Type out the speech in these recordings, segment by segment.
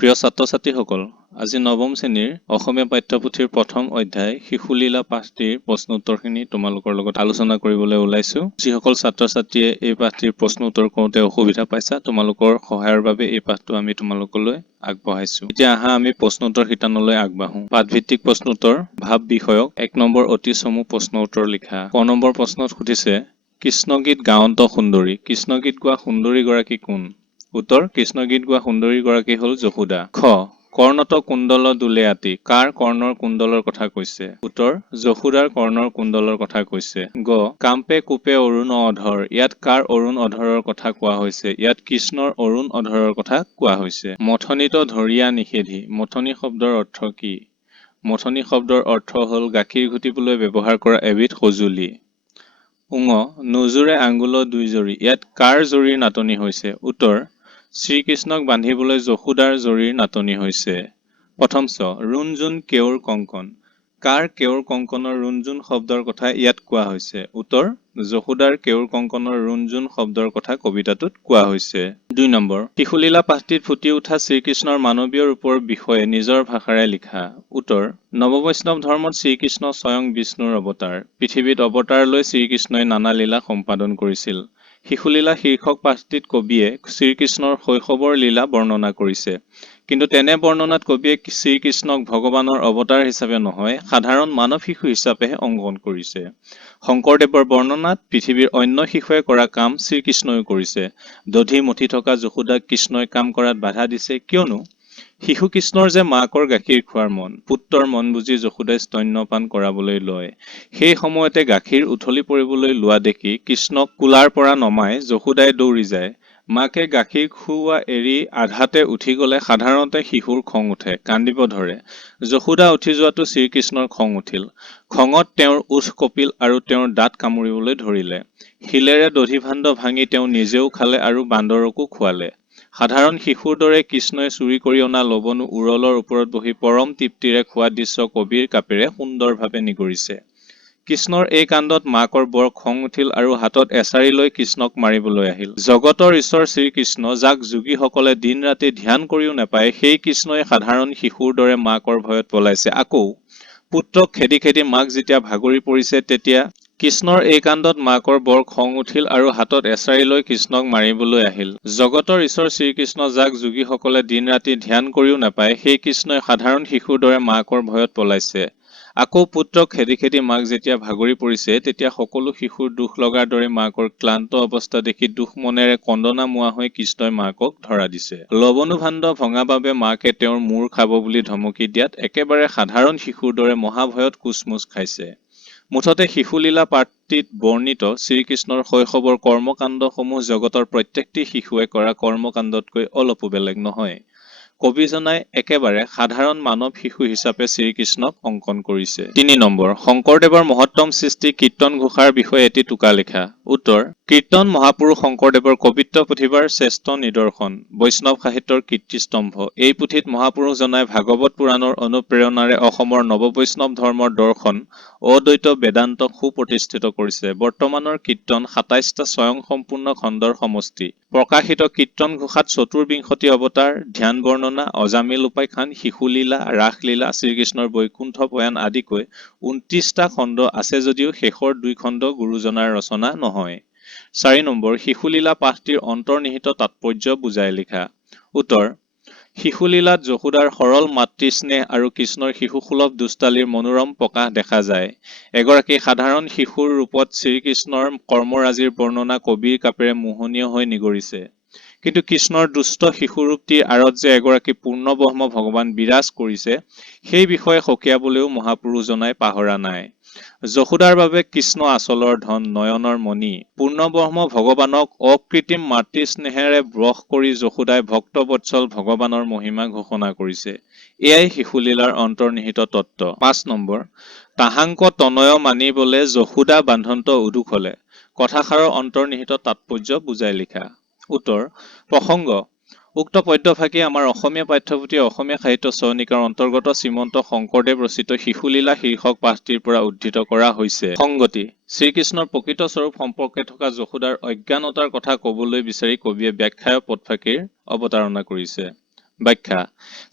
প্ৰিয় ছাত্ৰ-ছাত্ৰীসকল, আজি নৱম শ্ৰেণীৰ অসমীয়া পাঠ্যপুথিৰ প্ৰথম অধ্যায় শিশুলীলা পাঠটিৰ প্ৰশ্ন উত্তৰখিনি তোমালোকৰ লগত আলোচনা কৰিবলৈ ওলাইছো। যিসকল ছাত্ৰ-ছাত্ৰীয়ে এই পাঠটিৰ প্ৰশ্ন উত্তৰ কৰোঁতে অসুবিধা পাইছা, তোমালোকৰ সহায়ৰ বাবে এই পাঠটো আমি তোমালোকলৈ আগবঢ়াইছো। এতিয়া আহা আমি প্ৰশ্ন উত্তৰ শিতানলৈ আগবাঢ়ো। পাঠভিত্তিক প্ৰশ্ন উত্তৰ, ভাৱ বিষয়ক 1 নম্বৰ অতি চমু প্ৰশ্ন উত্তৰ লিখা। ক নম্বৰ প্ৰশ্নত সুধিছে, কৃষ্ণগীত গাৱন্ত সুন্দৰী। কৃষ্ণগীত গোৱা সুন্দৰীগৰাকী কোন? উত্তৰ, কৃষ্ণগীত গোৱা সুন্দৰীগৰাকী হ'ল যশোদা। খ, কৰ্ণত কুণ্ডল দুলে আতি। কাৰ কৰ্ণৰ কুণ্ডলৰ কথা কৈছে? উত্তৰ, যশোদাৰ কৰ্ণৰ কুণ্ডলৰ কথা কৈছে। গ, কাম্পে কোপে অৰুণ অধৰ। ইয়াত কাৰ অৰুণ অধৰৰ কথা কোৱা হৈছে? ইয়াত কৃষ্ণৰ অৰুণ অধৰৰ কথা কোৱা হৈছে। মথনিত ধৰিয়া নিষেধি। মথনি শব্দৰ অৰ্থ কি? মথনি শব্দৰ অৰ্থ হ'ল গাখীৰ ঘুটিবলৈ ব্যৱহাৰ কৰা এবিধ সঁজুলি। উঙ, নোজোৰে আঙ্গুল দুই জৰি। ইয়াত কাৰ জৰিৰ নাটনি হৈছে? উত্তৰ, শ্ৰীকৃষ্ণক বান্ধিবলৈ যশোদাৰ জৰিৰ নাটনি হৈছে। প্ৰথম চ, ৰুণজুণ কেওৰ কংকন। কাৰ কেওৰ কংকনৰ ৰুণজুণ শব্দৰ কথা ইয়াত কোৱা হৈছে? উত্তৰ, যশোদাৰ কেওৰ কংকনৰ ৰুণজুণ শব্দৰ কথা কবিতাটোত কোৱা হৈছে। 2 নম্বৰ, শিশুলীলা পাঠটিত ফুটি উঠা শ্ৰীকৃষ্ণৰ মানৱীয় ৰূপৰ বিষয়ে নিজৰ ভাষাৰে লিখা। উত্তৰ, নৱবৈষ্ণৱ ধৰ্মত শ্ৰীকৃষ্ণ স্বয়ং বিষ্ণুৰ অৱতাৰ। পৃথিৱীত অৱতাৰ লৈ শ্ৰীকৃষ্ণই নানা লীলা সম্পাদন কৰিছিল। শিশুলীলা শীৰ্ষক পাঠটিত কবিয়ে শ্ৰীকৃষ্ণৰ শৈশৱৰ লীলা বৰ্ণনা কৰিছে। কিন্তু তেনে বৰ্ণনাত কবিয়ে শ্ৰীকৃষ্ণক ভগৱানৰ অৱতাৰ হিচাপে নহয়, সাধাৰণ মানৱ শিশু হিচাপেহে অংকন কৰিছে। শংকৰদেৱৰ বৰ্ণনাত পৃথিৱীৰ অন্য শিশুৱে কৰা কাম শ্ৰীকৃষ্ণই কৰিছে। দধি মথি থকা যশোদাক কৃষ্ণই কাম কৰাত বাধা দিছে কিয়নো? শিশু কৃষ্ণৰ যে মাকৰ গাখীৰ খোৱাৰ মন, পুত্ৰৰ মন বুজি যশোদাই স্তন্যপান কৰাবলৈ লয়। সেই সময়তে গাখীৰ উঠলি পৰিবলৈ লোৱা দেখি কৃষ্ণক কোলাৰ পৰা নমাই যশোদাই দৌৰি যায়। মাকে গাখীৰ খুওৱা এৰি আধাতে উঠি গলে সাধাৰণতে শিশুৰ খং উঠে, কান্দিব ধৰে। যশোদা উঠি যোৱাটো শ্ৰীকৃষ্ণৰ খং উঠিল। খঙত তেওঁৰ ওঠ কঁপিল আৰু তেওঁৰ দাঁত কামুৰিবলৈ ধৰিলে। শিলেৰে দধিভাণ্ড ভাঙি তেওঁ নিজেও খালে আৰু বান্দৰকো খুৱালে। সাধাৰণ শিশুৰ দৰে কৃষ্ণই চুৰি কৰি অনা লৱণো উৰলৰ ওপৰত বহি পৰম তৃপ্তিৰে খোৱা দৃশ্য কবিৰ কাপেৰে সুন্দৰভাৱে নিগৰিছে। কৃষ্ণৰ এই কাণ্ডত মাকৰ বৰ খং উঠিল আৰু হাতত এছাৰি লৈ কৃষ্ণক মাৰিবলৈ আহিল। জগতৰ ঈশ্বৰ শ্ৰীকৃষ্ণ, যাক যোগীসকলে দিন ৰাতি ধ্যান কৰিও নাপায়, সেই কৃষ্ণই সাধাৰণ শিশুৰ দৰে মাকৰ ভয়ত পলাইছে। আকৌ পুত্ৰক খেদি খেদি মাক যেতিয়া ভাগৰি পৰিছে, তেতিয়া কৃষ্ণৰ এই কাণ্ডত মাকৰ বৰ খং উঠিল আৰু হাতত এছাৰি লৈ কৃষ্ণক মাৰিবলৈ আহিল। জগতৰ ঈশ্বৰ শ্ৰীকৃষ্ণ, যাক যোগীসকলে দিন ৰাতি ধ্যান কৰিও নাপায়, সেই কৃষ্ণই সাধাৰণ শিশুৰ দৰে মাকৰ ভয়ত পলাইছে। আকৌ পুত্ৰক খেদি খেদি মাক যেতিয়া ভাগৰি পৰিছে, তেতিয়া সকলো শিশুৰ দুখ লগাৰ দৰে মাকৰ ক্লান্ত অৱস্থা দেখি দুখ মনেৰে কন্দনা মোৱা হৈ কৃষ্ণই মাকক ধৰা দিছে। লৱণোভাণ্ড ভঙা বাবে মাকে তেওঁৰ মূৰ খাব বুলি ধমকি দিয়াত একেবাৰে সাধাৰণ শিশুৰ দৰে মহাভয়ত কোচমোচ খাইছে। মুঠতে শিশুলীলা পাঠটিত বৰ্ণিত শ্ৰীকৃষ্ণৰ শৈশৱৰ কৰ্মকাণ্ডসমূহ জগতৰ প্ৰত্যেকটি শিশুৱে কৰা কৰ্মকাণ্ডতকৈ অলপো বেলেগ নহয়। কবিজনাই একেবাৰে সাধাৰণ মানৱ শিশু হিচাপে শ্ৰীকৃষ্ণক অংকন কৰিছে। 3 নম্বৰ, শংকৰদেৱৰ মহত্তম সৃষ্টি কীৰ্তন ঘোষাৰ বিষয়ে এটি টোকা লিখা। উত্তৰ, কীৰ্তন মহাপুৰুষ শংকৰদেৱৰ কবিত্ব প্ৰতিভাৰ শ্ৰেষ্ঠ নিদৰ্শন, বৈষ্ণৱ সাহিত্যৰ কীৰ্তিস্তম্ভ। এই পুথিত মহাপুৰুষজনাই ভাগৱত পুৰাণৰ অনুপ্ৰেৰণাৰে অসমৰ নৱবৈষ্ণৱ ধৰ্মৰ দৰ্শন অদ্বৈত বেদান্তক সুপ্ৰতিষ্ঠিত কৰিছে। বৰ্তমানৰ কীৰ্তন ২৭টা স্বয়ংসম্পূৰ্ণ খণ্ডৰ সমষ্টি। প্ৰকাশিত কীৰ্তন ঘোষাত ২৪ অৱতাৰ, ধ্যান বৰ্ণনা, অজামিল উপাখ্যান, শিশুলীলা, ৰাসলীলা, শ্ৰীকৃষ্ণৰ বৈকুণ্ঠ প্ৰয়াণ আদিকৈ ২৯টা খণ্ড আছে যদিও শেষৰ 2 খণ্ড গুৰুজনাৰ ৰচনা নহয়। 4 নম্বৰ, শিশুলীলা পাঠটিৰ অন্তৰ্নিহিত তাৎপৰ্য বুজাই লিখা। উত্তৰ, শিশুলীলাত যশোদাৰ সৰল মাতৃস্নেহ আৰু কৃষ্ণৰ শিশুসুলভ দুষ্টালিৰ মনোৰম প্ৰকাশ দেখা যায়। এগৰাকী সাধাৰণ শিশুৰ ৰূপত শ্ৰীকৃষ্ণৰ কৰ্মৰাজিৰ বৰ্ণনা কবিৰ কাপেৰে মোহনীয় হৈ নিগৰিছে। কিন্তু কৃষ্ণৰ দুষ্ট শিশুৰূপটিৰ আঁৰত যে এগৰাকী পূৰ্ণব্ৰহ্ম ভগৱান বিৰাজ কৰিছে, সেই বিষয়ে সকীয়াবলৈও মহাপুৰুষজনাই পাহৰা নাই। যশোদাৰ বাবে কৃষ্ণ আচলৰ ধন, নয়নৰ মণি। পূৰ্ণব্ৰহ্ম ভগৱানক অকৃত্ৰিম মাতৃস্নেহেৰে বশ কৰি যশোদাই ভক্তবৎসল ভগৱানৰ মহিমা ঘোষণা কৰিছে। এয়াই শিশুলীলাৰ অন্তৰ্নিহিত তত্ত্ব। 5 নম্বৰ, তাহাংক তনয় মানিবলে যশোদা বান্ধন্ত উদুখলে। কথাষাৰৰ অন্তৰ্নিহিত তাৎপৰ্য বুজাই লিখা। উত্তৰ, প্ৰসংগ, উক্ত পদ্যভাগী আমাৰ অসমীয়া পাঠ্যপুথিৰ অসমীয়া সাহিত্য চয়নিকাৰ অন্তৰ্গত শ্ৰীমন্ত শংকৰদেৱ ৰচিত শিশুলীলা শীৰ্ষক পাঠটিৰ পৰা উদ্ধৃত কৰা হৈছে। সংগতি, শ্ৰীকৃষ্ণৰ প্ৰকৃত স্বৰূপ সম্পৰ্কে থকা যশোদাৰ অজ্ঞানতাৰ কথা কবলৈ বিচাৰি কবিয়ে ব্যাখ্যায় পদফাঁকিৰ অৱতাৰণা কৰিছে। ব্যাখ্যা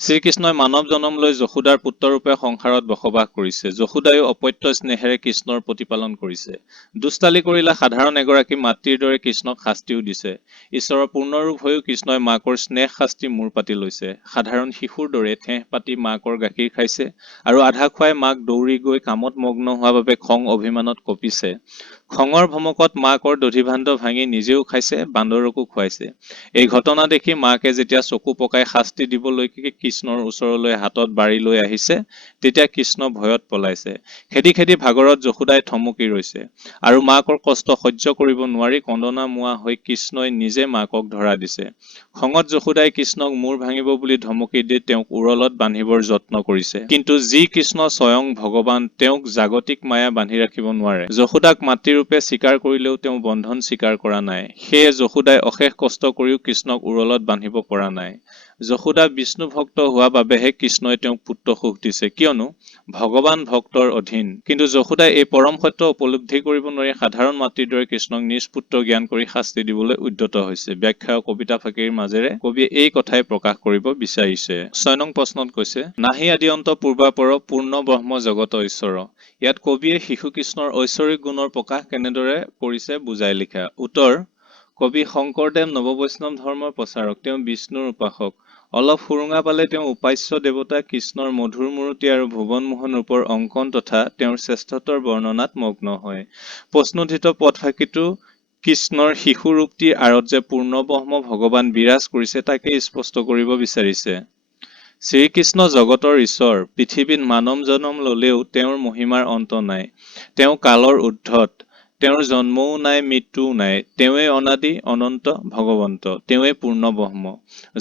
শ্ৰীকৃষ্ণই মানৱ জনম লৈ যশোদাৰ পুত্ৰৰূপে সংসাৰত বসবাস কৰিছে। যশোদায়ো অপত্য স্নেহেৰে কৃষ্ণৰ প্ৰতিপালন কৰিছে। দুষ্টালি কৰিলে সাধাৰণ এগৰাকী মাতৃৰ দৰে কৃষ্ণক শাস্তিও দিছে। ঈশ্বৰৰ পূৰ্ণৰূপ হৈও কৃষ্ণই মাকৰ স্নেহ শাস্তি মূৰ পাতি লৈছে। সাধাৰণ শিশুৰ দৰে ঠেহ পাতি মাকৰ গাখীৰ খাইছে আৰু আধা খুৱাই মাক দৌৰি গৈ কামত মগ্ন হোৱা বাবে খং অভিমানত কঁপিছে। খঙৰ ভমকত মাকৰ দধিভাণ্ড ভাঙি নিজেও খাইছে, বান্দৰকো খুৱাইছে। এই ঘটনা দেখি মাকে যেতিয়া চকু পকাই শাস্তি দিবলৈকে কৃষ্ণৰ ওচৰলৈ হাতত বাঢ়ি লৈ আহিছে, তেতিয়া কৃষ্ণ ভয়ত পলাইছে। খেদি খেদি ভাগৰত যশোদাই থমকি ৰৈছে আৰু মাকৰ কষ্ট সহ্য কৰিব নোৱাৰি কন্দনা মোৱা হৈ কৃষ্ণই নিজে মাকক ধৰা দিছে। খঙত যশোদাই কৃষ্ণক মূৰ ভাঙিব বুলি ধমকি দি তেওঁক উৰলত বান্ধিবৰ যত্ন কৰিছে। কিন্তু যি কৃষ্ণ স্বয়ং ভগৱান, তেওঁক জাগতিক মায়া বান্ধি ৰাখিব নোৱাৰে। যশোদাক মাতৃৰূপে স্বীকাৰ কৰিলেও তেওঁ বন্ধন স্বীকাৰ কৰা নাই। সেয়ে যশোদাই অশেষ কষ্ট কৰিও কৃষ্ণক উৰলত বান্ধিব পৰা নাই। যশোদা বিষ্ণু ভক্ত হোৱা বাবেহে কৃষ্ণই তেওঁক পুত্ৰ সুখ দিছে, কিয়নো ভগৱান ভক্তৰ অধীন। কিন্তু যশোদাই এই পৰম সত্য উপলব্ধি কৰিব নোৱাৰি সাধাৰণ মাতৃৰ দৰে কৃষ্ণক নিজ পুত্ৰ জ্ঞান কৰি শাস্তি দিবলৈ উদ্যত হৈছে। ব্যাখ্যা আৰু কবিতা ফাঁকিৰ মাজেৰে কবিয়ে এই কথাই প্ৰকাশ কৰিব বিচাৰিছে। ৬ নং প্ৰশ্নত কৈছে, নাহি আদি অন্ত পূৰ্বাপৰ পূৰ্ণ ব্ৰহ্ম জগত ঈশ্বৰ। ইয়াত কবিয়ে শিশু কৃষ্ণৰ ঐশ্বৰিক গুণৰ প্ৰকাশ কেনেদৰে কৰিছে বুজাই লিখা। উত্তৰ: কবি শংকৰদেৱ নৱবৈষ্ণৱ ধৰ্মৰ প্ৰচাৰক। তেওঁ বিষ্ণুৰ উপাসক। অলপ সুৰুঙা পালে তেওঁ উপাস্য দেৱতা কৃষ্ণৰ মধুৰ মূৰ্তি আৰু ভুৱনমোহন ৰূপৰ অংকন তথা তেওঁৰ শ্ৰেষ্ঠত্বৰ বৰ্ণনাত মগ্ন হয়। প্ৰশ্নোত্থিত পদফাঁকিটো কৃষ্ণৰ শিশু ৰূপটিৰ আঁৰত যে পূৰ্ণব্ৰহ্ম ভগৱান বিৰাজ কৰিছে তাকেই স্পষ্ট কৰিব বিচাৰিছে। শ্ৰীকৃষ্ণ জগতৰ ঈশ্বৰ। পৃথিৱীত মানৱ জনম ললেও তেওঁৰ মহিমাৰ অন্ত নাই। তেওঁ কালৰ ঊৰ্ধ্বত। তেওঁৰ জন্মও নাই, মৃত্যুও নাই। তেওঁৱেই অনাদি অনন্ত ভগৱন্ত। তেওঁৱেই পূৰ্ণব্ৰহ্ম।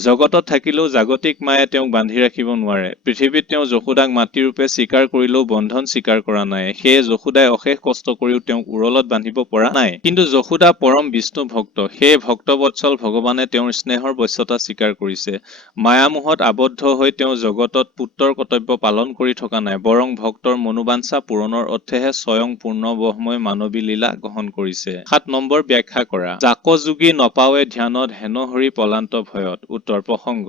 জগতত থাকিলেও জাগতিক মায়ে তেওঁক বান্ধি ৰাখিব নোৱাৰে। পৃথিৱীত তেওঁ যশোদাক মাতৃৰূপে স্বীকাৰ কৰিলেও বন্ধন স্বীকাৰ কৰা নাই। সেয়ে যশোদাই অশেষ কষ্ট কৰিও তেওঁক উৰলত বান্ধিব পৰা নাই। কিন্তু যশোদা পৰম বিষ্ণু ভক্ত। সেয়ে ভক্তবৎসল ভগৱানে তেওঁৰ স্নেহৰ বশ্যতা স্বীকাৰ কৰিছে। মায়ামোহত আবদ্ধ হৈ তেওঁ জগতত পুত্ৰৰ কৰ্তব্য পালন কৰি থকা নাই, বৰং ভক্তৰ মনোবাঞ্ছা পূৰণৰ অৰ্থেহে স্বয়ং পূৰ্ণব্ৰহ্মই মানৱী লীলা গ্ৰহণ কৰিছে। ৭ নম্বৰ ব্যাখ্যা কৰা। জাক যোগী নপাৱে ধ্যানত হেন হৰি পলান্ত ভয়ত। উত্তৰ: প্ৰসংগ।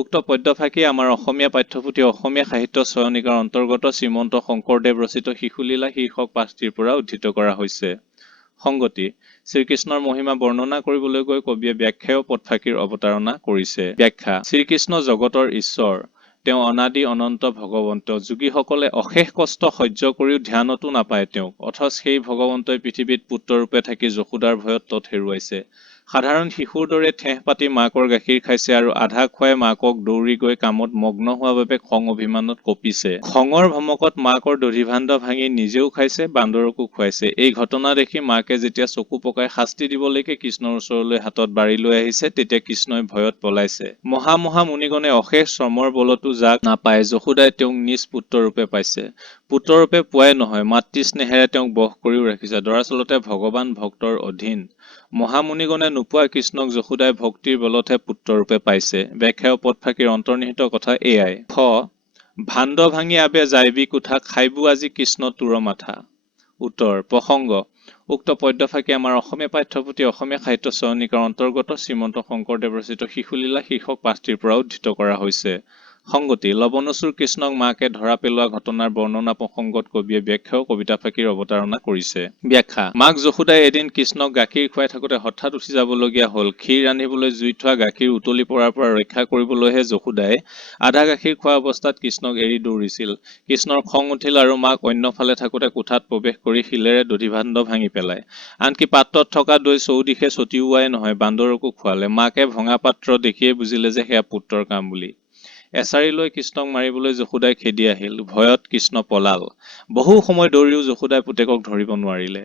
উক্ত পদ্যফাঁকি আমাৰ অসমীয়া পাঠ্যপুথি অসমীয়া সাহিত্য চয়নিকাৰ অন্তৰ্গত শ্ৰীমন্ত শংকৰদেৱ ৰচিত শিশুলীলা শীৰ্ষক পাঠটিৰ পৰা উদ্ধৃত কৰা হৈছে। সংগতি: শ্ৰীকৃষ্ণৰ মহিমা বৰ্ণনা কৰিবলৈ গৈ কবিয়ে ব্যাখ্যায় পদফাঁকিৰ অৱতাৰণা কৰিছে। ব্যাখ্যা: শ্ৰীকৃষ্ণ জগতৰ ঈশ্বৰ। তেওঁ অনাদি অনন্ত ভগৱন্ত। যোগীসকলে অশেষ কষ্ট সহ্য কৰিও ধ্যানতো নাপায় তেওঁক, অথচ সেই ভগৱন্তই পৃথিৱীত পুত্ৰৰূপে থাকি যশোদাৰ ভয়ত তত হেৰুৱাইছে। সাধাৰণ শিশুৰ দৰে ঠেহ পাতি মাকৰ গাখীৰ খাইছে আৰু আধা খুৱাই মাকক দৌৰি গৈ কামত মগ্ন হোৱা বাবে খং অভিমানত কঁপিছে। খঙৰ ভমকত মাকৰ দধিভাণ্ড ভাঙি নিজেও খাইছে, বান্দৰকো খুৱাইছে। এই ঘটনা দেখি মাকে যেতিয়া চকু পকাই শাস্তি দিবলৈকে কৃষ্ণৰ ওচৰলৈ হাতত বাঢ়ি লৈ আহিছে, তেতিয়া কৃষ্ণই ভয়ত পলাইছে। মহা মহা মুনিগণে অশেষ শ্ৰমৰ বলতো যাক নাপায় যশোদাই তেওঁক নিজ পুত্ৰৰূপে পাইছে। পুত্ৰৰূপে পোৱাই নহয়, মাতৃ স্নেহেৰে তেওঁক বশ কৰিও ৰাখিছে। দৰাচলতে ভগৱান ভক্তৰ অধীন। মহামুনিগণে নোপোৱা কৃষ্ণক যশোদাই ভক্তিৰ বলতহে পুত্ৰৰূপে পাইছে। ব্যাখ্যায় পদফাঁকিৰ অন্তৰ্নিহিত কথা এয়াই। খ. ভাণ্ড ভাঙি আবে যাইবি কোঠা, খাইবো আজি কৃষ্ণ তোৰ মাথা। উত্তৰ: প্ৰসংগ। উক্ত পদ্যফাঁকি আমাৰ অসমীয়া পাঠ্যপুথি অসমীয়া সাহিত্য চয়নিকাৰ অন্তৰ্গত শ্ৰীমন্ত শংকৰদেৱ ৰচিত শিশুলীলা শীৰ্ষক পাঠটিৰ পৰা উদ্ধৃত কৰা হৈছে। সংগতি: লৱণাসুৰ কৃষ্ণক মাকে ধৰা পেলোৱা ঘটনাৰ বৰ্ণনা প্ৰসংগত কবিয়ে ব্যাখ্যায় কবিতা ফাঁকিৰ অৱতাৰণা কৰিছে। ব্যাখ্যা: মাক যশোদাই এদিন কৃষ্ণক গাখীৰ খুৱাই থাকোতে হঠাৎ উঠি যাবলগীয়া হ'ল। ক্ষীৰ ৰান্ধিবলৈ জুইত থোৱা গাখীৰ উতলি পৰাৰ পৰা ৰক্ষা কৰিবলৈহে যশোদাই আধা গাখীৰ খোৱা অৱস্থাত কৃষ্ণক এৰি দৌৰিছিল। কৃষ্ণৰ খং উঠিল আৰু মাক অন্যফালে থাকোতে কোঠাত প্ৰৱেশ কৰি শিলেৰে দধিভাণ্ড ভাঙি পেলায়। আনকি পাত্ৰত থকা দৈ চৌদিশে ছটিওৱাই নহয়, বান্দৰকো খুৱালে। মাকে ভঙা পাত্ৰ দেখিয়েই বুজিলে যে সেয়া পুত্ৰৰ কাম বুলি। এছাৰি লৈ কৃষ্ণক মাৰিবলৈ যশোদাই খেদি আহিল। ভয়ত কৃষ্ণ পলাল। বহু সময় দৌৰিও যশোদাই পুতেকক ধৰিব নোৱাৰিলে।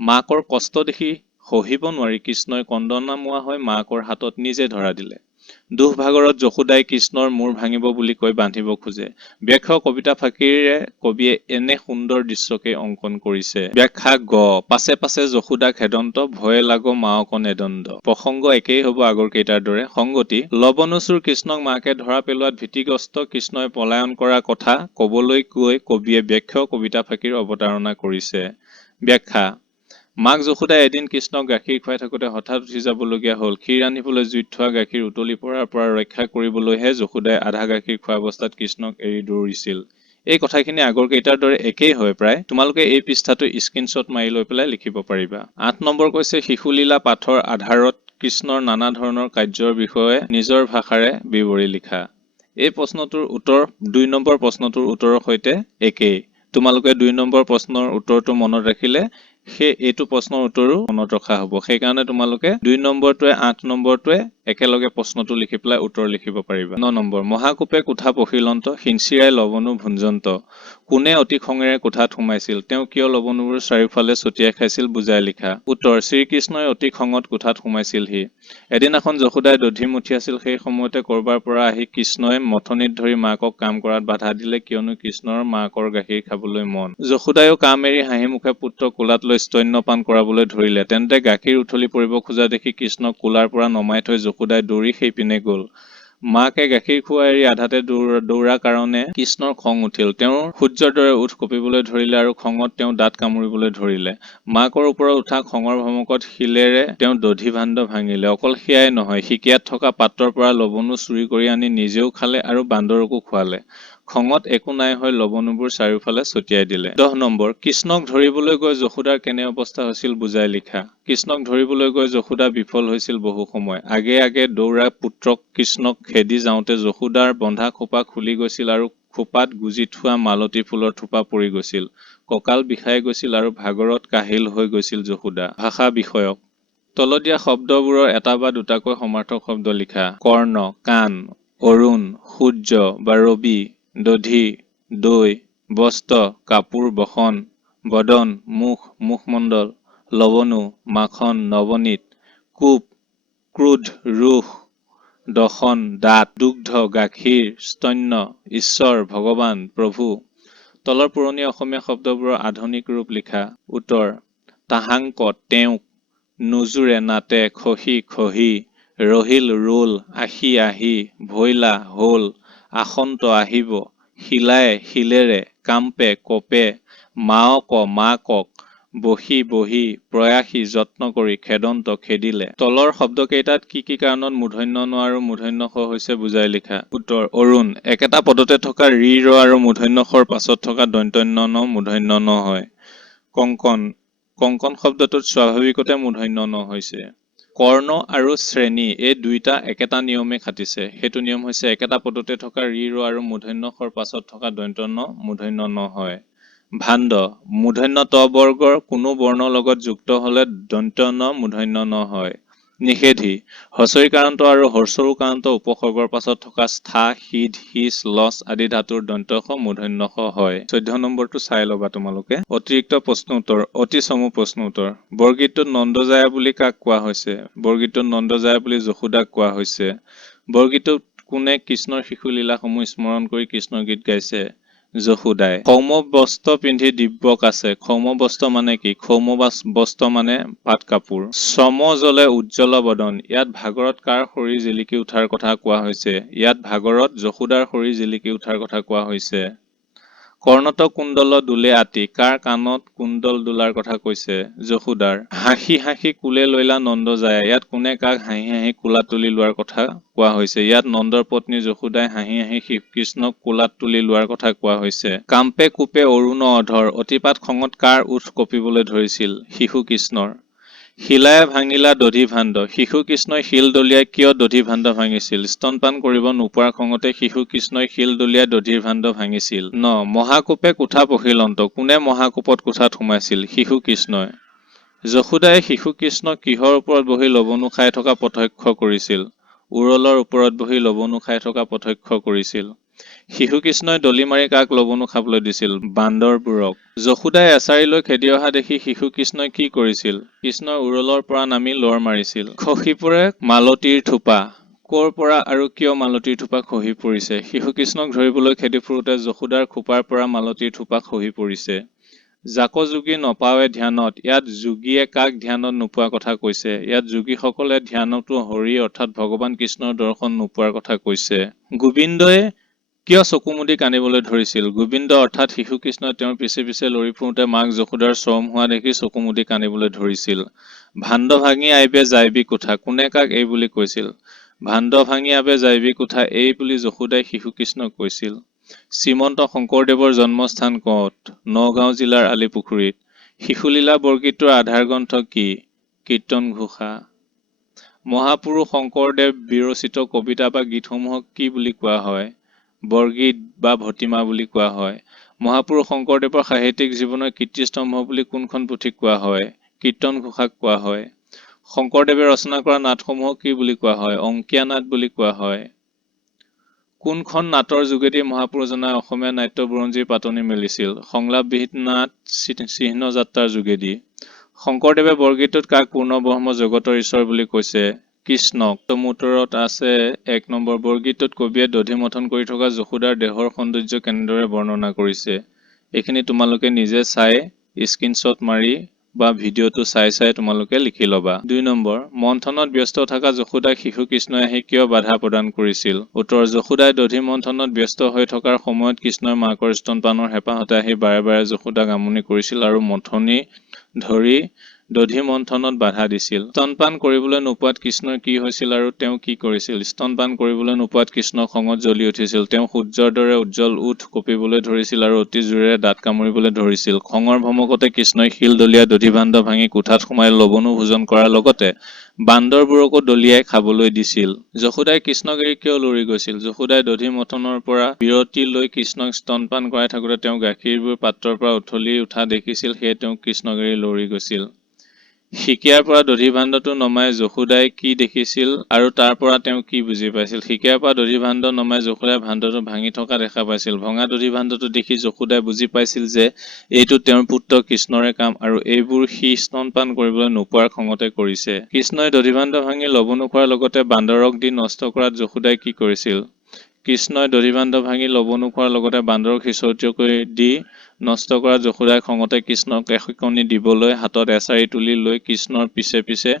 মাকৰ কষ্ট দেখি সহিব নোৱাৰি কৃষ্ণই কন্দনা মোৱা হৈ মাকৰ হাতত নিজে ধৰা দিলে। দুখ ভাগৰত যশোদাই কৃষ্ণৰ মূৰ ভাঙিব বুলি কৈ বান্ধিব খোজে। ব্যাখ্যায় কবিতা ফাঁকিৰে কবিয়ে এনে সুন্দৰ দৃশ্যকেই অংকন কৰিছে। ব্যাখ্যা গ. পাছে পাছে যশোদাক হেদন্ত, ভয়ে লাগো মাওক নেদণ্ড। প্ৰসংগ একেই হ'ব আগৰ কেইটাৰ দৰে। সংগতি: লৱণাসুৰ কৃষ্ণক মাকে ধৰা পেলোৱাত ভীতিগ্ৰস্ত কৃষ্ণই পলায়ন কৰা কথা কবলৈ গৈ কবিয়ে ব্যাখ্যায় কবিতা ফাঁকিৰ অৱতাৰণা কৰিছে। ব্যাখ্যা: মাক যশোদাই এদিন কৃষ্ণক গাখীৰ খুৱাই থাকোঁতে হঠাৎ উঠি যাবলগীয়া হ'ল। ক্ষীৰ ৰান্ধিবলৈ জুইত থোৱা গাখীৰ উতলি পৰাৰ পৰা ৰক্ষা কৰিবলৈহে যশোদাই আধা গাখীৰ খোৱা অৱস্থাত কৃষ্ণক এৰি দৌৰিছিল। এই কথাখিনি আগৰ কেইটাৰ দৰে একেই হয় প্ৰায়। তোমালোকে এই পৃষ্ঠাটো স্ক্ৰীনশ্বট মাৰি লৈ পেলাই লিখিব পাৰিবা। 8 নম্বৰ কৈছে শিশুলীলা পাঠৰ আধাৰত কৃষ্ণৰ নানা ধৰণৰ কাৰ্যৰ বিষয়ে নিজৰ ভাষাৰে বিৱৰি লিখা। এই প্ৰশ্নটোৰ উত্তৰ 2 নম্বৰ প্ৰশ্নটোৰ উত্তৰৰ সৈতে একেই। তোমালোকে 2 নম্বৰ প্ৰশ্নৰ উত্তৰটো মনত ৰাখিলে এইটো প্ৰশ্নৰ উত্তৰো মনত ৰখা হ'ব। সেইকাৰণে তোমালোকে 2 নম্বৰটোৱে 8 নম্বৰটোৱে একেলগে প্ৰশ্নটো লিখি পেলাই উত্তৰ লিখিব পাৰিবা। 9 নম্বৰ মহাকূপে কোঠা পখিলন্ত হিংসিৰাই লৱণো ভুঞ্জন্ত। কোনে অতি খঙেৰে কোঠাত সোমাইছিল? তেওঁ কিয় লৱণবোৰ চাৰিওফালে ছটিয়াই খাইছিল বুজাই লিখা। উত্তৰ শ্ৰীকৃষ্ণই অতি খঙত কোঠাত সোমাইছিলহি। এদিনাখন যশোদাই দধি মঠিয়াছিল। সেই সময়তে কৰবাৰ পৰা আহি কৃষ্ণই মথনিত ধৰি মাকক কাম কৰাত বাধা দিলে কিয়নো কৃষ্ণৰ মাকৰ গাখীৰ খাবলৈ মন। যশোদায়ো কাম এৰি হাঁহি মুখে পুত্ৰক কোলাত লৈ স্তন্যপান কৰাবলৈ ধৰিলে। তেন্তে গাখীৰ উঠলি পৰিব খোজা দেখি কৃষ্ণক কোলাৰ পৰা নমাই থৈ যশোদাই দৌৰি সেইপিনে গ'ল। মাকে গাখীৰ খোৱা এৰি আধাতে দৌৰা কাৰণে কৃষ্ণৰ খং উঠিল। তেওঁৰ সূৰ্যৰ দৰে ওঠ কঁপিবলৈ ধৰিলে আৰু খঙত তেওঁ দাঁত কামুৰিবলৈ ধৰিলে। মাকৰ ওপৰত উঠা খঙৰ ভমকত শিলেৰে তেওঁ দধি ভাণ্ড ভাঙিলে। অকল সেয়াই নহয়, সিকিয়াত থকা পাত্ৰৰ পৰা লৱণো চুৰি কৰি আনি নিজেও খালে আৰু বান্দৰকো খোৱালে। খঙত একো নাই হৈ লৱণবোৰ চাৰিওফালে ছটিয়াই দিলে। 10 নম্বৰ কৃষ্ণক ধৰিবলৈ গৈ যশোদাৰ কেনে অৱস্থা হৈছিল বুজাই লিখা। কৃষ্ণক ধৰিবলৈ গৈ যশোদা বিফল হৈছিল বহু সময়। আগে আগে দৌৰা পুত্ৰক কৃষ্ণক খেদি যাওঁতে যশোদাৰ বন্ধা খোপা খুলি গৈছিল আৰু খোপাত গুজি থোৱা মালতী ফুলৰ থোপা পৰি গৈছিল। কঁকাল বিষাই গৈছিল আৰু ভাগৰত কাহিল হৈ গৈছিল যশোদা। ভাষা বিষয়ক তলত দিয়া শব্দবোৰৰ এটা বা দুটাকৈ সমাৰ্থক শব্দ লিখা। কৰ্ণ কাণ, অৰুণ সূৰ্য বা ৰবি, দধি দৈ, বস্ত্ৰ কাপোৰ বসন, বদন মুখ মুখমণ্ডল, লৱণো মাখন নৱনীত, কূপ ক্ৰোধ ৰোষ, দশন দাঁত, দুগ্ধ গাখীৰ, স্তন্য ঈশ্বৰ ভগৱান প্ৰভু। তলৰ পুৰণি অসমীয়া শব্দবোৰৰ আধুনিক ৰূপ লিখা। উত্তৰ তাহাংক তেওঁক, নোজোৰে নাটে খহি খহি, ৰহিল ৰোল, আশী আহি, ভৈলা হ'ল, আসন্ত আহিব, শিলায়ে শিলেৰে, কাম্পে কপে, মাওক মাকক, বহি বহি, প্ৰয়াসী যত্ন কৰি, খেদন্ত খেদিলে। তলৰ শব্দকেইটাত কি কি কাৰণত মূৰ্ধন্য ণ আৰু মূৰ্ধন্য ষ হৈছে বুজাই লিখা। উত্তৰ অৰুণ একেটা পদতে থকা ৰি ৰ আৰু মূৰ্ধন্য শৰ পাছত থকা দন্ত্যন্য ন মূৰ্ধন্য ন হয়। কংকন কংকন শব্দটোত স্বাভাৱিকতে মূৰ্ধন্য ন হৈছে। কৰ্ণ আৰু শ্ৰেণী এই দুইটা একেটা নিয়মে খাটিছে। সেইটো নিয়ম হৈছে একেটা পদতে থকা ৰি ৰ আৰু মূৰ্ধন্য শৰ পাছত থকা দন্ত্য ন মূৰ্ধন্য ন হয়। ভাণ্ড মূৰ্ধন্য ত বৰ্গৰ কোনো বৰ্ণৰ লগত যুক্ত হলে দন্ত্য ন মূৰ্ধন্য ন হয়। নিষেধী হস্ৰইকাৰান্ত আৰু হস্ৰৌকাৰান্ত উপসৰ্গৰ পাছত থকা স্থা সিধ সিচ লচ আদি ধাতুৰ দন্ত্য স মূৰ্ধন্য স হয়। 14 নম্বৰটো চাই ল'বা তোমালোকে। অতিৰিক্ত প্ৰশ্ন উত্তৰ অতি চমু প্ৰশ্ন উত্তৰ। বৰগীতটোত নন্দজায়া বুলি কাক কোৱা হৈছে? বৰগীতটোত নন্দজায়া বুলি যশোদাক কোৱা হৈছে। বৰগীতটোত কোনে কৃষ্ণৰ শিশু লীলাসমূহ স্মৰণ কৰি কৃষ্ণৰ গীত গাইছে? যশোদাই। সৌম বস্ত্ৰ পিন্ধি দিব্যক আছে। সৌম বস্ত্ৰ মানে কি? সৌম বস্ত্ৰ মানে পাট কাপোৰ। শ্ৰম জলে উজ্জ্বল বদন ইয়াত ভাগৰত কাৰ শৰীৰ জিলিকি উঠাৰ কথা কোৱা হৈছে? ইয়াত ভাগৰত যশোদাৰ শৰীৰ জিলিকি উঠাৰ কথা কোৱা হৈছে। কৰ্ণত কুণ্ডল দোলে আতি কাৰ কাণত কুণ্ডল দোলাৰ কথা কৈছে? যশোদাৰ। হাঁহি হাঁহি কোলে লৈলা নন্দজায়া ইয়াত কোনে কাক হাঁহি হাঁহি কোলাত তুলি লোৱাৰ কথা কোৱা হৈছে? ইয়াত নন্দৰ পত্নী যশোদাই হাঁহি হাঁহি কৃষ্ণক কোলাত তুলি লোৱাৰ কথা কোৱা হৈছে। কাম্পে কোপে অৰুণ অধৰ অতিপাত খঙত কাৰ ওঠ কঁপিবলৈ ধৰিছিল? শিশু কৃষ্ণৰ। শিলায়ে ভাঙিলা দধি ভাণ্ড শিশু কৃষ্ণই শিল দলিয়াই কিয় দধি ভাণ্ড ভাঙিছিল? স্তনপান কৰিব নোপোৱাৰ খঙতে শিশু কৃষ্ণই শিল দলিয়াই দধিৰ ভাণ্ড ভাঙিছিল। ন মহাকূপে কোঠা পখিলন্ত কোনে মহাকূপত কোঠাত সোমাইছিল? শিশু কৃষ্ণই। যশোদাই শিশু কৃষ্ণক কিহৰ ওপৰত বহি লৱণো খাই থকা প্ৰত্যক্ষ কৰিছিল? উৰলৰ ওপৰত বহি লৱণো খাই থকা প্ৰত্যক্ষ কৰিছিল। শিশু কৃষ্ণই দলি মাৰি কাক লৱণো খাবলৈ দিছিল? বান্দৰবোৰক। যশোদাই এছাৰি লৈ খেদি অহা দেখি শিশু কৃষ্ণই কি কৰিছিল? কৃষ্ণই উৰলৰ পৰা নামি লৰ মাৰিছিল। খহি পৰে মালতীৰ থোপা ক'ৰ পৰা আৰু কিয় মালতীৰ থোপা খহি পৰিছে? শিশু কৃষ্ণক ধৰিবলৈ খেদি ফুৰোতে যশোদাৰ খোপাৰ পৰা মালতীৰ থোপা খহি পৰিছে। জাক যোগী নপাৱে ধ্যানত ইয়াত যোগীয়ে কাক ধ্যানত নোপোৱা কথা কৈছে? ইয়াত যোগীসকলে ধ্যানতো হৰি অৰ্থাৎ ভগৱান কৃষ্ণৰ দৰ্শন নোপোৱাৰ কথা কৈছে। গোবিন্দই কিয় চকুমুদি কান্দিবলৈ ধৰিছিল? গোবিন্দ অৰ্থাৎ শিশু কৃষ্ণই তেওঁৰ পিছে পিছে লৰি ফুৰোঁতে মাক যশোদাৰ চৰম হোৱা দেখি চকুমুদি কান্দিবলৈ ধৰিছিল। ভাণ্ড ভাঙি আইবে যাইবি কোঠা, কোনে কাক এই বুলি কৈছিল? ভাণ্ড ভাঙি আবে যাইবি কোঠা এই বুলি যশোদাই শিশু কৃষ্ণক কৈছিল। শ্ৰীমন্ত শংকৰদেৱৰ জন্মস্থান ক'ত? নগাঁও জিলাৰ আলিপুখুৰীত। শিশুলীলা বৰগীতটোৰ আধাৰ গ্ৰন্থ কি? কীৰ্তন ঘোষা। মহাপুৰুষ শংকৰদেৱ বিৰচিত কবিতা বা গীতসমূহক কি বুলি কোৱা হয়? বৰগীত বা ভটিমা বুলি কোৱা হয়। মহাপুৰুষ শংকৰদেৱৰ সাহিত্যিক জীৱনৰ কীৰ্তিস্তম্ভ বুলি কোনখন পুথিক কোৱা হয়? কীৰ্তন ঘোষাক কোৱা হয়। শংকৰদেৱে ৰচনা কৰা নাটসমূহক কি বুলি কোৱা হয়? অংকীয়া নাট বুলি কোৱা হয়। কোনখন নাটৰ যোগেদি মহাপুৰুষজনাই অসমীয়া নাট্য বুৰঞ্জীৰ পাতনি মেলিছিল? সংলাপবিহীন নাট চিহ্ন যাত্ৰাৰ যোগেদি। শংকৰদেৱে বৰগীতটোত কাক পূৰ্ণ ব্ৰহ্ম জগতৰ ঈশ্বৰ বুলি কৈছে? কৃষ্ণক। উত্তৰত আছে ১ নম্বৰ। বৰগীতটোত কবিয়ে দধি মথন কৰি থকা যশোদাৰ দেহৰ সৌন্দৰ্য কেনেদৰে বৰ্ণনা কৰিছে? এইখিনি তোমালোকে নিজে চাই স্ক্ৰীনশ্বট মাৰি বা ভিডিঅ'টো চাই তোমালোকে লিখি ল'বা। ২ নম্বৰ। মন্থনত ব্যস্ত থকা যশোদাক শিশু কৃষ্ণই আহি কিয় বাধা প্ৰদান কৰিছিল? উত্তৰ। যশোদাই দধি মন্থনত ব্যস্ত হৈ থকাৰ সময়ত কৃষ্ণই মাকৰ স্তনপানৰ হেঁপাহতে আহি বাৰে বাৰে যশোদাক আমনি কৰিছিল আৰু মথনি ধৰি দধি মন্থনত বাধা দিছিল। স্তনপান কৰিবলৈ নোপোৱাত কৃষ্ণৰ কি হৈছিল আৰু তেওঁ কি কৰিছিল? স্তনপান কৰিবলৈ নোপোৱাত কৃষ্ণ খঙত জ্বলি উঠিছিল। তেওঁ সূৰ্যৰ দৰে উজ্জ্বল ওঠ কঁপিবলৈ ধৰিছিল আৰু অতি জোৰেৰে দাঁত কামুৰিবলৈ ধৰিছিল। খঙৰ ভমকতে কৃষ্ণই শিল দলিয়াই দধি ভাণ্ড ভাঙি কোঠাত সোমাই লবণো ভোজন কৰাৰ লগতে বান্দৰবোৰকো দলিয়াই খাবলৈ দিছিল। যশোদাই কৃষ্ণক এৰি কিয় লৰি গৈছিল? যশোদাই দধি মথনৰ পৰা বিৰতি লৈ কৃষ্ণক স্তনপান কৰাই থাকোতে তেওঁ গাখীৰবোৰ পাত্ৰৰ পৰা উঠলি উঠা দেখিছিল, সেয়ে তেওঁ কৃষ্ণক এৰি লৰি গৈছিল। সিকিয়াৰ পৰা দধি ভাণ্ডটো নমাই যশোদাই কি দেখিছিল আৰু তাৰ পৰা তেওঁ কি বুজি পাইছিল? সিকিয়াৰ পৰা দধি ভাণ্ড নমাই যশোদাই ভাণ্ডটো ভাঙি থকা দেখা পাইছিল। ভঙা দধি ভাণ্ডটো দেখি যশোদাই বুজি পাইছিল যে এইটো তেওঁৰ পুত্ৰ কৃষ্ণৰে কাম আৰু এইবোৰ সি স্তনপান কৰিবলৈ নোপোৱাৰ খঙতে কৰিছে। কৃষ্ণই দধি ভাণ্ড ভাঙি লবণো খোৱাৰ লগতে বান্দৰক দি নষ্ট কৰাত যশোদাই কি কৰিছিল? কৃষ্ণই দধি ভাণ্ড ভাঙি লবণো খোৱাৰ লগতে বান্দৰক সিঁচৰতিকৈ দি নষ্ট কৰাত যশোদাই খঙতে কৃষ্ণক এশিকনি দিবলৈ হাতত এছাৰি তুলি লৈ কৃষ্ণৰ পিছে পিছে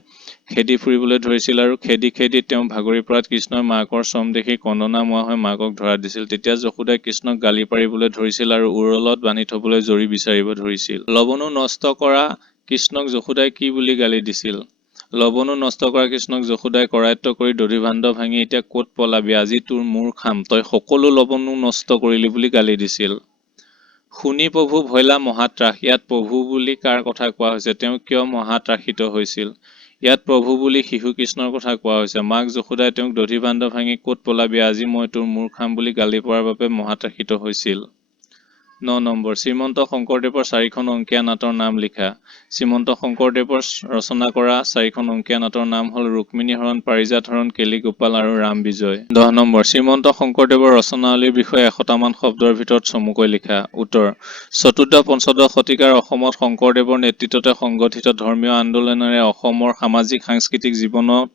খেদি ফুৰিবলৈ ধৰিছিল আৰু খেদি খেদি তেওঁ ভাগৰি পৰাত কৃষ্ণই মাকৰ চম দেখি কন্দনা মোৱা হৈ মাকক ধৰা দিছিল। তেতিয়া যশোদাই কৃষ্ণক গালি পাৰিবলৈ ধৰিছিল আৰু উৰলত বান্ধি থবলৈ জৰি বিচাৰিব ধৰিছিল। লবণো নষ্ট কৰা কৃষ্ণক যশোদাই কি বুলি গালি দিছিল? লবণো নষ্ট কৰা কৃষ্ণক যশোদাই কৰায়ত্ব কৰি দধি ভাণ্ড ভাঙি এতিয়া ক'ত পলাবি? আজি তোৰ মূৰ খাম, তই সকলো লবণো নষ্ট কৰিলি বুলি গালি দিছিল। শুনি প্ৰভু ভৈলা মহাত্ৰাস। ইয়াত প্ৰভু বুলি কাৰ কথা কোৱা হৈছে? তেওঁ কিয় মহাত্ৰাসিত হৈছিল? ইয়াত প্ৰভু বুলি শিশু কৃষ্ণৰ কথা কোৱা হৈছে। মাক যশোদাই তেওঁক দধি ভাণ্ড ভাঙি ক'ত পলাবি আজি মই তোৰ মূৰ খাম বুলি গালি পৰাৰ বাবে মহাত্ৰাসিত হৈছিল। ৯ নম্বৰ। শ্ৰীমন্ত শংকৰদেৱৰ ৪খন অংকীয়া নাটৰ নাম লিখা। শ্ৰীমন্ত শংকৰদেৱৰ ৰচনা কৰা 4খন অংকীয়া নাটৰ নাম হ'ল ৰুক্মিণী হৰণ, পাৰিজাত হৰণ, কেলি গোপাল আৰু ৰাম বিজয়। ১০ নম্বৰ। শ্ৰীমন্ত শংকৰদেৱৰ ৰচনাৱলীৰ বিষয়ে ১০০টামান শব্দৰ ভিতৰত চমুকৈ লিখা। উত্তৰ। চতুৰ্থ-পঞ্চদশ শতিকাৰ অসমত শংকৰদেৱৰ নেতৃত্বতে সংগঠিত ধৰ্মীয় আন্দোলনেৰে অসমৰ সামাজিক-সাংস্কৃতিক জীৱনত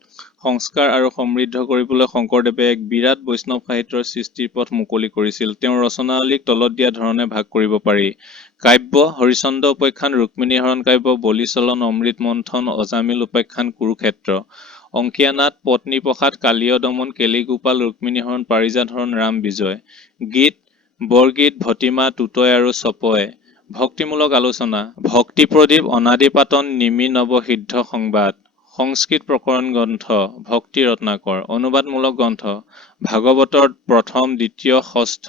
সংস্কাৰ আৰু সমৃদ্ধ কৰিবলৈ শংকৰদেৱে এক বিৰাট বৈষ্ণৱ সাহিত্যৰ সৃষ্টিৰ পথ মুকলি কৰিছিল। তেওঁৰ ৰচনাৱলীক তলত দিয়া ধৰণে ভাগ কৰিব পাৰি: কাব্য: হৰিশ্চন্দ্ৰ উপাখ্যান, ৰুক্মিণী হৰণ কাব্য, বলিচলন, অমৃত মন্থন, অজামিল উপাখ্যান, কুৰুক্ষেত্ৰ। অংকীয়া নাট: পত্নীপ্ৰসাদ, কালীয় দমন, কেলি গোপাল, ৰুক্মিণী হৰণ, পাৰিজাত হৰণ, ৰাম বিজয়। গীত: বৰগীত, ভটিমা, টুটয় আৰু চপয়। ভক্তিমূলক আলোচনা: ভক্তি প্ৰদীপ, অনাদি পাতন, নিমি নৱ সিদ্ধ সংবাদ। সংস্কৃত প্ৰকৰণ গ্ৰন্থ: ভক্তি ৰত্নাকৰ। অনুবাদমূলক গ্ৰন্থ: ভাগৱতৰ প্ৰথম, দ্বিতীয়, ষষ্ঠ,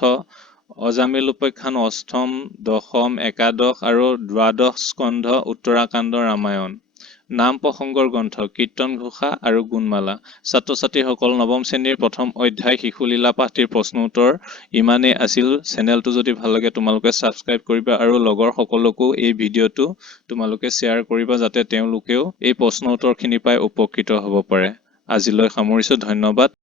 অজামিল উপাখ্যান অষ্টম, দশম, একাদশ আৰু দ্বাদশ স্কন্ধ, উত্তৰাকাণ্ড, ৰামায়ণ। নাম প্ৰসংগৰ গ্ৰন্থ: কীৰ্তন ঘোষা আৰু গুণমালা। ছাত্ৰ-ছাত্ৰীসকল, নৱম শ্ৰেণীৰ প্ৰথম অধ্যায় শিশুলীলা পাঠটিৰ প্ৰশ্ন উত্তৰ ইমানেই আছিল। চেনেলটো যদি ভাল লাগে তোমালোকে ছাবস্ক্ৰাইব কৰিবা আৰু লগৰ সকলকো এই ভিডিঅ'টো তোমালোকে শ্বেয়াৰ কৰিবা যাতে তেওঁলোকেও এই প্ৰশ্ন উত্তৰখিনি পাই উপকৃত হ'ব পাৰে। আজিলৈ সামৰিছোঁ। ধন্যবাদ।